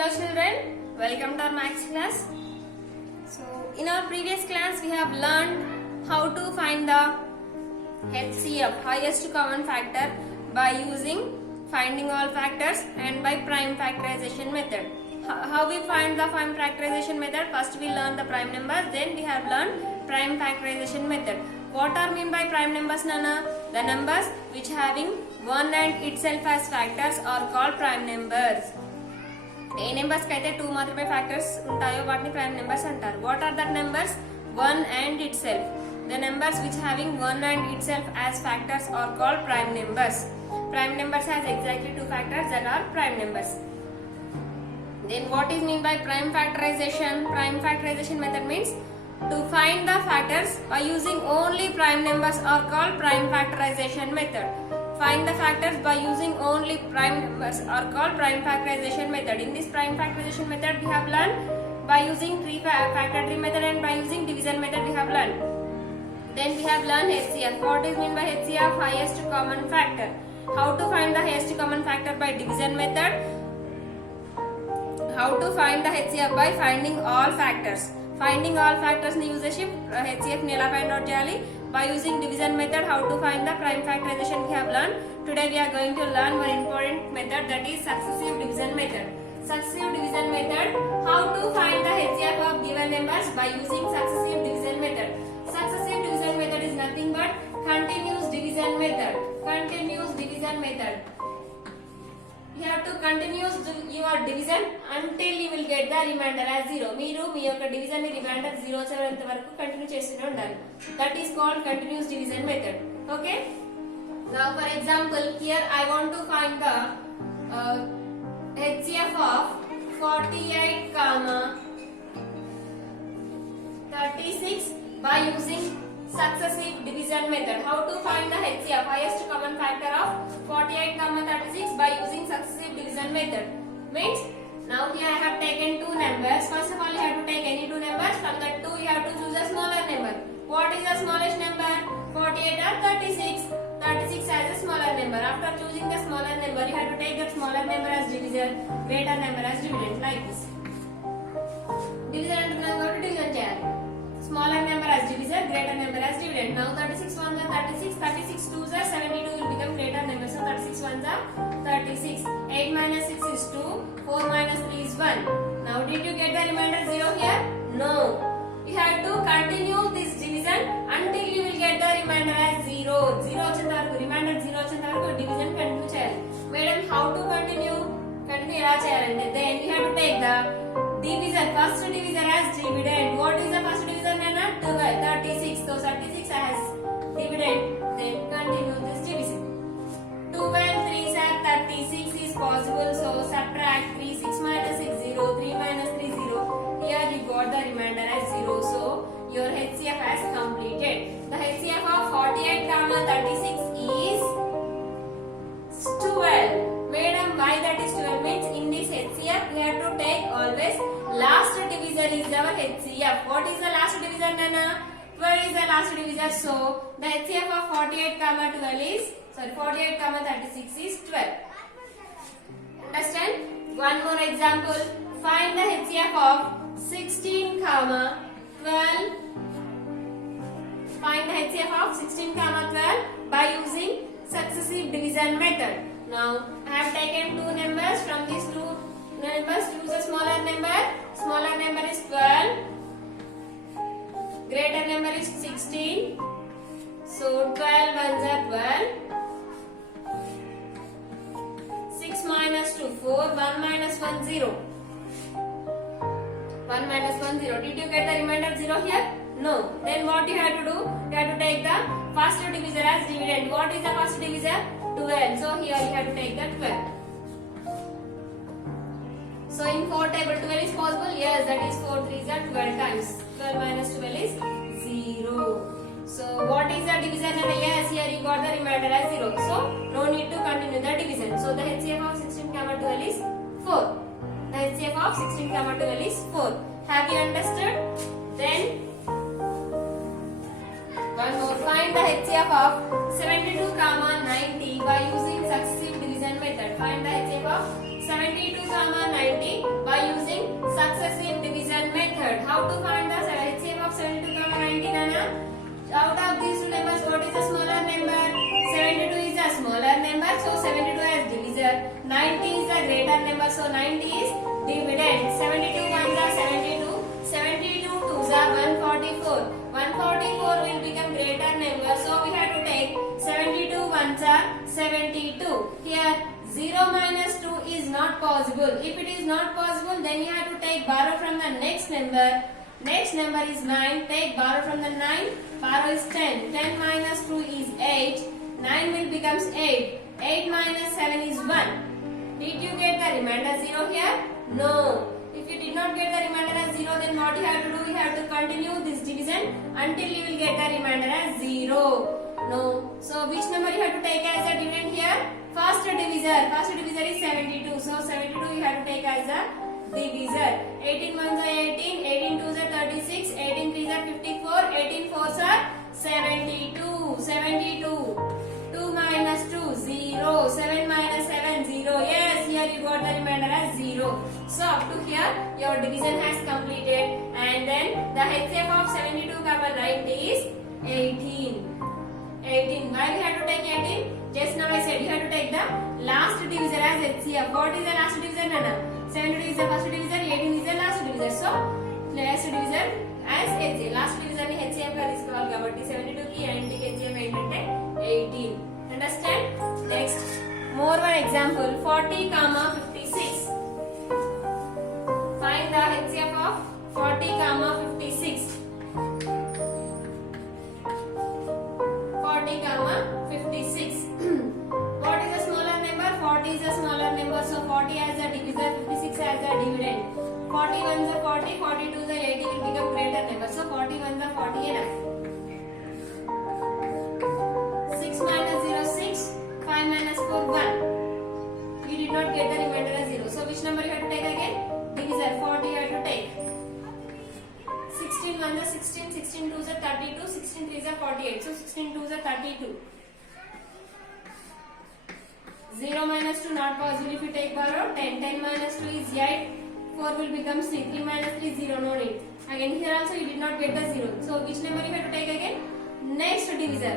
Hello children, welcome to our maths class. So in our previous class we have learned how to find the HCF, highest common factor, by using finding all factors and by prime factorization method. How we find the prime factorization method? First we learn the prime numbers, then we have learned prime factorization method. What are mean by prime numbers, Nana? The numbers which having 1 and itself as factors are called prime numbers. ఏ numbers కి అయితే 2 మాత్రమే factors ఉంటాయో వాటిని prime numbers అంటారు. What are that numbers? 1 and itself. The numbers which having 1 and itself as factors are called prime numbers. Prime numbers has exactly 2 factors that are prime numbers. Then what is mean by prime factorization? Prime factorization method means to find the factors by using only prime numbers are called prime factorization method. Find the factors by using only prime numbers are called prime factorization method. In this prime factorization method we have learned by using factor tree method and by using division method we have learned. Then we have learned HCF. What is mean by HCF? Highest common factor. How to find the highest common factor? By division method. How to find the HCF? By finding all factors. Finding all factors ni use HCF ni ela find out cheyali? By using division method. How to find the prime factorization we have learned. Today we are going to learn one important method, that is successive division method. Successive division method. How to find the HCF of given numbers? By using successive division method. Successive division method is nothing but continuous division method. Continuous division method. You have to continuous your division until you will get the remainder as 0. మీరు మీ యొక్క division ని reminder 0 వచ్చేంత వరకు continue చేస్తూనే ఉండాలి. That is called continuous division method. Okay? Now for example, here I want to find the HCF of 48, 36 by using successive division method. How to find the HCF, highest common factor of 48, 36 by using successive division method? Means now here I have taken 2 numbers. First of all you have to take any 2 numbers. From that 2 you have to choose a smaller number. What is the smallest number? 48 or 36? 36 as a smaller number. After choosing the smaller number you have to take that smaller number as divisor, greater number as dividend, like this. Divisor అంటున్నాం కాబట్టి division చేయాలి. Smaller number as divisor, greater number as dividend. Now 36 ones are 36, 36 twos are 72 will become greater number. So 36 ones are 36. 8 minus 6 is 2, 4 minus 3 is 1. Now did you get the remainder 0 here? No. You have to continue this division until you will get the remainder as 0. 0 వచ్చేంత వరకు, remainder 0 వచ్చేంత వరకు division continue చేయాలి. Madam, how to continue? Continue ఎలా చేయాలంటే then you have to take the divisor, first divisor as dividend. What is the first divisor, Nana? 36. So 36 as dividend. Then continue this division. 12 3s are 36 is possible. So subtract 3. 6 minus 6 0. 3 minus 3 0. Here you got the remainder as 0. So your HCF has completed. The HCF of 48, 36 is 12. Madam, why that is 12? Means in this HCF we have to take always last divisor is our HCF. What is the last divisor, Nana? 12 is the last divisor. So the HCF of 48, 12 is 48, 36 is 12. Understand? One more example. Find the HCF of 16, 12. Find the HCF of 16, 12 by using successive division method. Now I have taken 2 numbers. From these 2 numbers choose a smaller number. Smaller number is 12. Greater number is 16. So 12 ones are 12. 6 minus 2 4. 1 minus 1 0. 1 minus 1 0. Did you get the remainder 0 here? No. Then what you have to do? You have to take the first divisor as dividend. What is the first divisor? 12. So here you have to take the 12. So in 4 table 12 is possible? Yes, that is 4 3s are 12 times. 12 minus 12 is 0. So what is the division? Yes, here you got the remainder as 0. So no need to continue the division. So the HCF of 16, 12 is 4. The HCF of 16, 12 is 4. Have you understood? Then one more. Find the HCF of 72, 90 by using successive division method. Find the HCF of 72, 90 by member, so 72 as divisor. 90 is the greater number, so 90 is dividend. 72 ones are 72. 72 twos are 144. 144 will become greater number, so we have to take 72 ones are 72. Here 0 minus 2 is not possible. If it is not possible, then you have to take borrow from the next number. Next number is 9. Take borrow from the 9. Borrow is 10. 10 minus 2 is 8. 9 will becomes 8. 8 minus 7 is 1. Did you get the remainder 0 here? No. If you did not get the remainder as 0, then what you have to do? You have to continue this division until you will get the remainder as 0. No. So which number you have to take as a dividend here? First divisor. First divisor is 72. So 72 you have to take as a divisor. 18 ones are 18. 18 twos are 36. 18 threes are 54. 18 fours are 72. 72. 2 minus 2, 0. 7 minus 7, 0. Yes, here you got the remainder as 0. So up to here, your division has completed. And then the HCF of 72, 90 is 18. 18. Why we have to take 18? Just now I said you have to take the last divisor as HCF. What is the last divisor, Nana? 72 is the first divisor, 18 is the last divisor. So last divisor as HCF. Last divisor ni HCF గా తీసుకోవాలి కాబట్టి 72 కి 90 కి HCF ఏంటంటే 18. Understand? Next, more one example. 40, 56. Find the HCF of 40, 56. 40, 56. What is the smaller number? 40 is the smaller number. So 40 as a divisor, 56 as a dividend. 41 is a 40, 42 is a 80 will become greater number. So 41 is a 40 enough. 6 minus 0, 6. 5 minus 4, 1. You did not get the remainder as 0. So which number you have to take again? Divisor. 40 you have to take. 16 1 is 16, 16 2 is 32, 16 3 is 48. So 16 2 is 32. 0 minus 2 not possible if you take borrow. 10. 10 minus 2 is 8. 4 will become 3. 3 minus 3 is 0. No need. Again here also you did not get the 0. So which number you have to take again? Next divisor.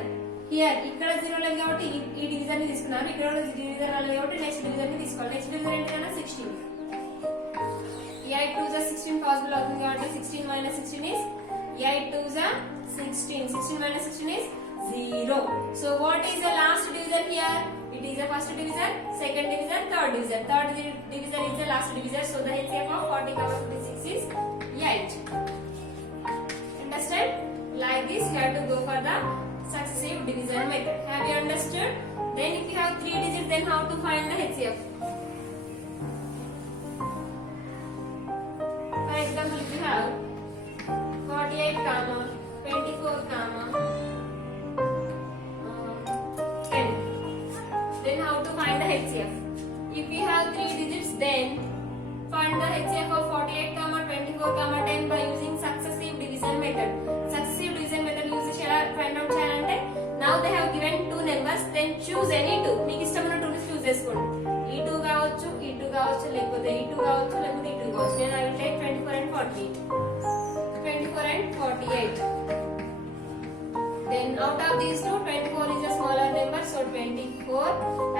Here ఇక్కడ 0 లేదు కాబట్టి ఈ division ని తీసుకున్నారు. ఇక్కడ division రాలేదు కాబట్టి next division ని తీసుకోవాలి. నెక్స్ట్ డివిజన్ ఏంటంటే 16. 8 2 is 16 possible అవుతుంది కాబట్టి 16 minus 16 is 8 2 is 16. 16 minus 16 is 0. So what is the last divisor here? It is the first divisor, second divisor, third divisor. Third divisor is the last divisor. So the HCF of 40, 56 is 8. Understand? Like this you have to go for the successive division method. Have you understood? Then if you have 3 digits, then how to find the HCF? For example, if you have 48, 24, 10, then how to find the HCF? If you have 3 digits, then find the HCF of 48, 24, 10 by using successive division method. Successive division method use find out cheyalante. Now they have given 2 numbers, then choose any 2. మీకు ఇష్టమైన 2 ని చూస్ చేసుకోండి. ఈ 2 కావచ్చు, ఈ 2 కావచ్చు, లేకపోతే ఈ 2 కావచ్చు, లేకపోతే ఈ 2 కావచ్చు. నేను I will take 24 and 48. 24 and 48. Then out of these two, 24 is a smaller number, so 24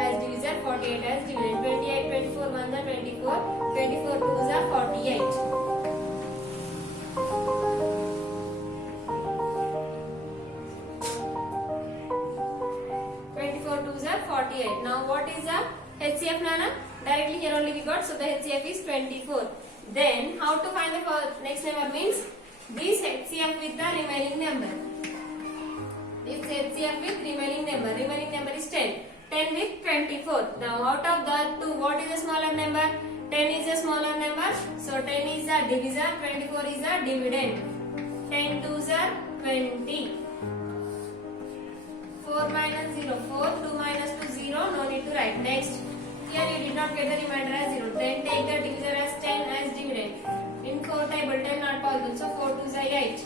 as divisor, 48 as dividend. 28, 24 1 are 24, 24 2s are 48. 24 2s are 48. Now what is the HCF, Nana? Directly here only we got, so the HCF is 24. Then how to find the next number means this HCF with the remaining number. This HCF with remaining number. Remaining number is 10. 10 with 24. Now out of the two, what is the smaller number? 10 is a smaller number. So 10 is a divisor, 24 is a dividend. 10 2s are 20. 4 minus 0, 4. 2 minus 2, 0. No need to write. Next. Here you did not get the remainder as 0. Then take the divisor as 10 as dividend. In 4 table, 10 not possible. So 4 2s are 8.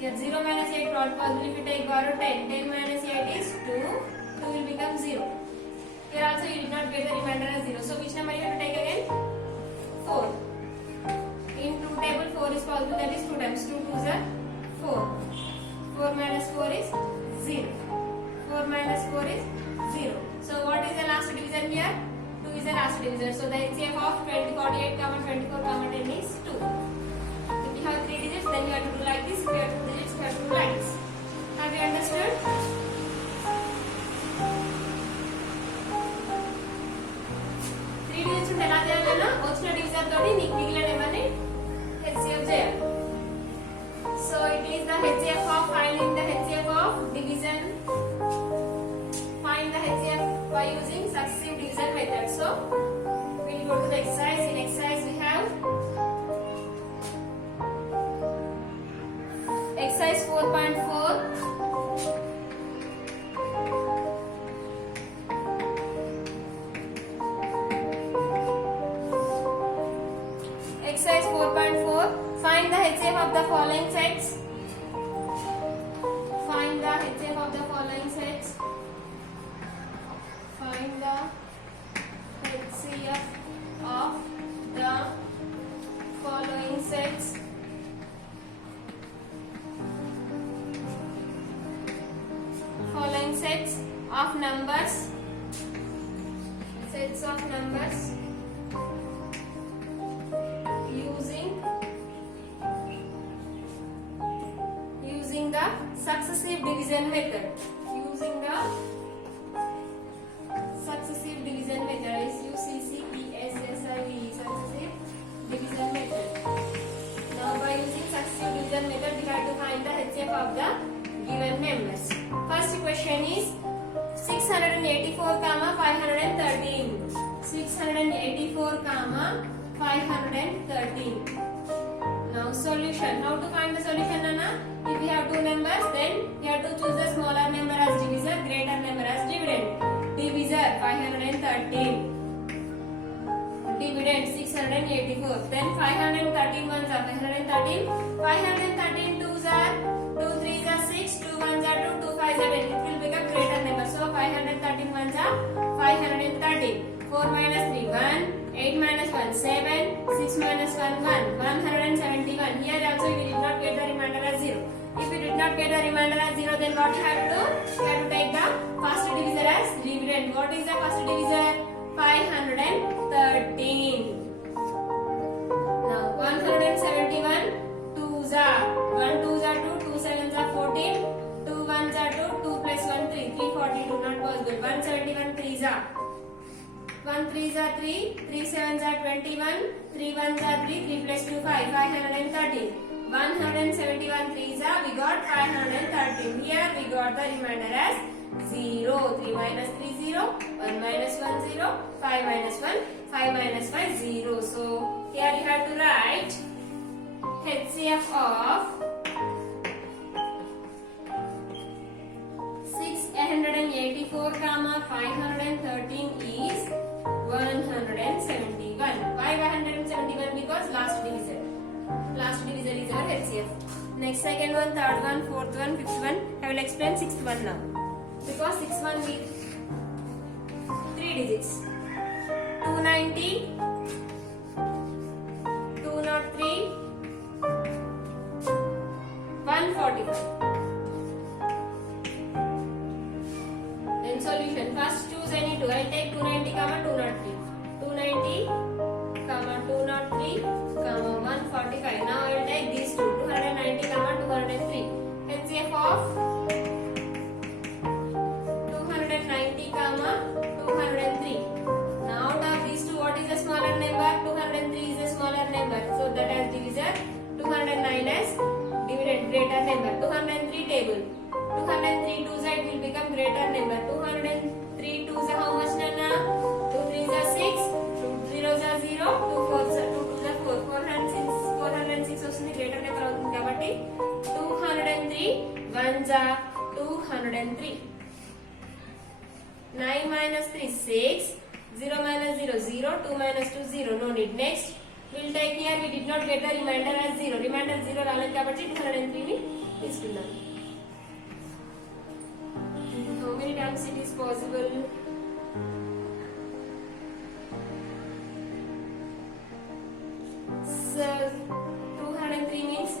Here 0 minus 8 not possible. If you take borrow 10. 10 minus 8 is 2. 2 will become 0. Here also you did not get the remainder as 0. So which number you have to take again? 4. In 2 table 4 is possible. That is 2 times. 2 2s are 4. 4 minus 4 is 0. 4 minus 4 is 0. of 20, 48, 24, 10 is 2. If you have 3 digits, then you have to do like this. If you have 2 digits, you have to do like this. Have you understood? 3 digits ఉంటే ఎలా చేయాలన్నా వచ్చిన division తోటి నీకు మిగిలిన number ని HCF చేయాలి. So it is the HCF of finding the HCF of division. Find the HCF by using successive division method. So we will go to the exercise. In exercise we have exercise 4.4. Exercise 4.4. Find the HCF of the following sets. Find the HCF of the following sets. Find the HCF of the following sets. Following sets of numbers. Sets of numbers using the successive division method. Using the successive division method is UCCPSSIV, successive division method. Now by using successive division method we have to find the HCF of the given numbers. First question is 684, 513. 684, 513. Now solution. How to find the solution, Nana? If we have two numbers, then we have to choose the smaller number as divisor, greater number as dividend. Divisor 513. Dividend 684. Then 513 ones are 513. 513 twos are 2 threes are 6. 2 ones are 2. 2 fives are 10. It will become greater number. So 513 ones are 513. 4 minus 3 1. 8 minus 1 7. 6 minus 1 1. 171. Here also we did not get the remainder as 0. If we did not get the remainder as 0, then what we have to do? We have to take the first divisor as dividend. What is the first divisor? 513. Now 171 2s are 1 2s are 2. 2 7s are 14. 2 1s are 2. 2 plus 1 3. 342 not possible. 171 3s are 1 3s are 3, 3 7s are 21, 3 1s are 3, 3 plus 2 5, 513. 171 3s are, we got 513. Here we got the remainder as 0. 3 minus 3 0, 1 minus 1 0, 5 minus 1, 5 minus 5 0. So here you have to write HCF of 684, 513 is 171. Why 171? Because last divisor. Last divisor is our HCF. Next, second one, third one, fourth one, fifth one. I will explain sixth one now. Because sixth one with 3 digits. 290, 203, 145. Then solution. First choose any two. I take 290, 203. 290, 203, 145. Now I will take these two. 290, 203. HCF of 290, 203. Now out of these two, what is the smaller number? 203 is the smaller number. So that as divisor. 209 as dividend, greater number. 203 table. 203 2s it will become greater number. 203 2s how much, Nana? 2 3s are 6. 2 0s are 0. 2 4s are 2 2s are 4. 406 వస్తుంది, greater number అవుతుంది కాబట్టి 203 1s are 203. 9 minus 3 6. 0 minus 0 0. 2 minus 2 0. No need. Next we will take here, we did not get the remainder as 0. Remainder 0 రాలేదు కాబట్టి 203 ని తీసుకుందాం. How many times it is possible? So 203 means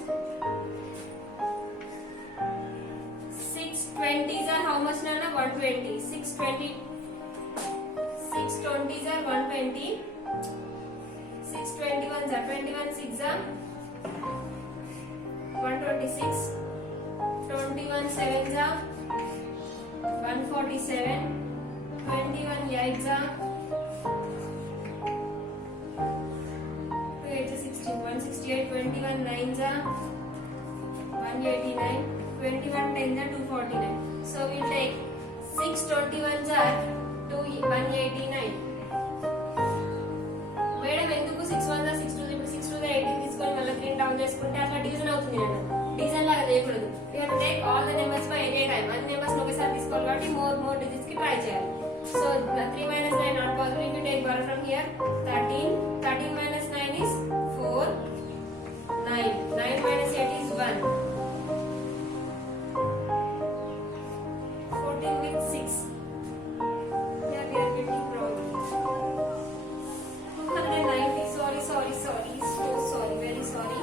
620s are how much, Nana? 120. 620s are 120. 1s are 21 6s are 126, 21 7s are 147, 21 8s are 2 8 is 16, 168, 21 9s are 189, 21 10s are 249. So we'll take 6 21s are 189. Madam ఎందుకు 6 1 6 2 ఇప్పుడు 6 2 18 తీసుకొని మళ్ళీ 3 down చేసుకుంటే అట్లా division అవుతుంది madam. Division లాగా చేయకూడదు. You have to take all the numbers by any time. అన్ని నెంబర్స్ ఒకేసారి తీసుకోవాలి కాబట్టి మోర్ డిజిట్స్ కి ట్రై చేయాలి. So 3 minus 9 not possible. If you take borrow from here 13 minus 9 is 4, 9 minus 8 is 1, 14 with 6. Here we are getting wrong. 290. Sorry. So sorry. Very sorry.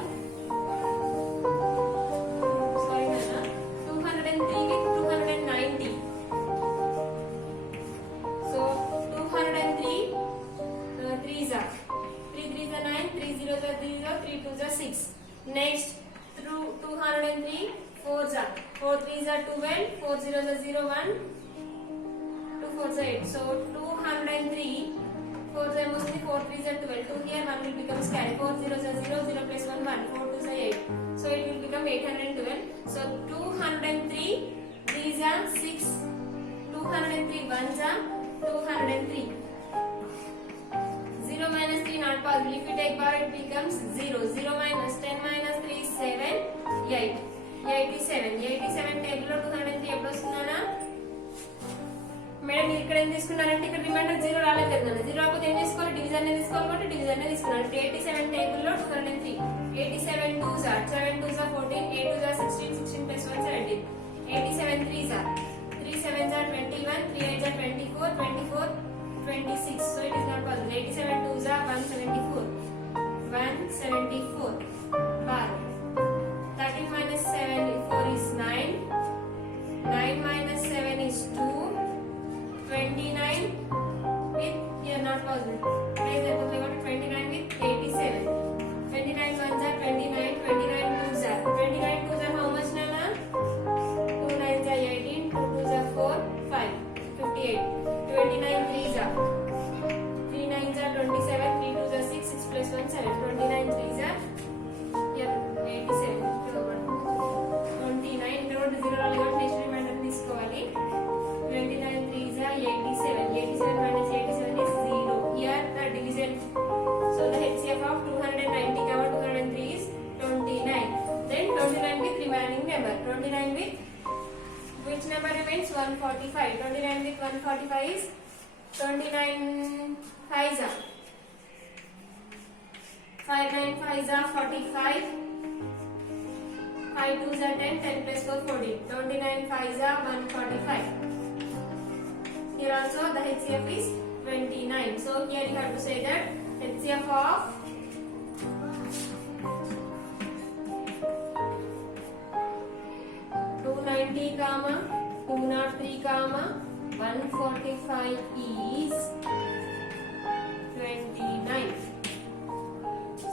Sorry, Nana. 203 with 290. So 203 3s are 3 3s are 9, 3 0s are 0, 3 2s are 6. Next, through 203 4s are 4 3s are 12, 4 0s are 0 1, 2 4s are 8. So 203 4s are mostly 4 3s are 12. 2 here 1 will become carry. 4 0s are 0, 0 plus 1 1, 4 2s are 8. So it will become 812. So 203 3s are 6, 203 1s are 203. 0 minus 3 not possible. If you take bar it becomes 0. 0 minus 10 minus 3 is 7, 8. 87. 87 table లో 203 ఎప్పుడు వస్తుందనా madam మీరు ఇక్కడ ఏం తీసుకున్నారంటే ఇక్కడ reminder 0 రాలేదు కదా. 0 రాకపోతే ఏం చేసుకోవాలి? డివిజన్ నే తీసుకోవాలి కాబట్టి డివిజన్ నే తీసుకున్నాను. 87 టేబుల్ లో 203. 87 2s are 7 2s are 14, 8 2s are 16, 16 plus 1 17. 87 3s are 3 7s are 21, 3 8s are 24, 24 26. So it is not possible. 87 2s are 174. 174 bar. 13 minus 4 is 9. 9 minus 7 is 2. 29 with here not possible. Raise the total got 29 with 87. 29 ones are 29. 29 twos are 29 twos are how much Nana? 2 nines are 18. 2 twos are 4 5 58. 29 threes are 3 nines are 27. 3 twos are 6 6 plus 1 7. 29 threes are here 87. 29 ఇక్కడ 0 రాలి కాబట్టి next reminder తీసుకోవాలి. 29 3s are 87. 87 minus 87 is 0. Here the division. So the HCF of 290 comma 203 is 29. Then 29 with remaining number. 29 with which number remains? 145. 29 with 145 is 29 5s are 5 9 5s are 45. 5 2s are 10. 10 plus 4 14. 29 5s are 145. Here also the HCF is 29. So here you have to say that HCF of 290 comma 203 comma 145 is 29.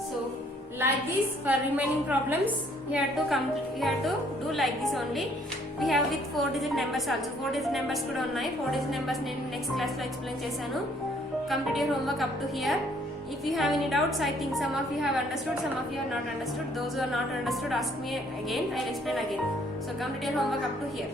So like this for remaining problems you have to do like this only. We have with 4 digit numbers also. 4 digit numbers kuda unnai. 4 digit numbers nenu next class lo explain chesanu. Complete your homework up to here. If you have any doubts, I think some of you have understood, some of you have not understood. Those who are not understood, ask me again. I will explain again. So complete your homework up to here.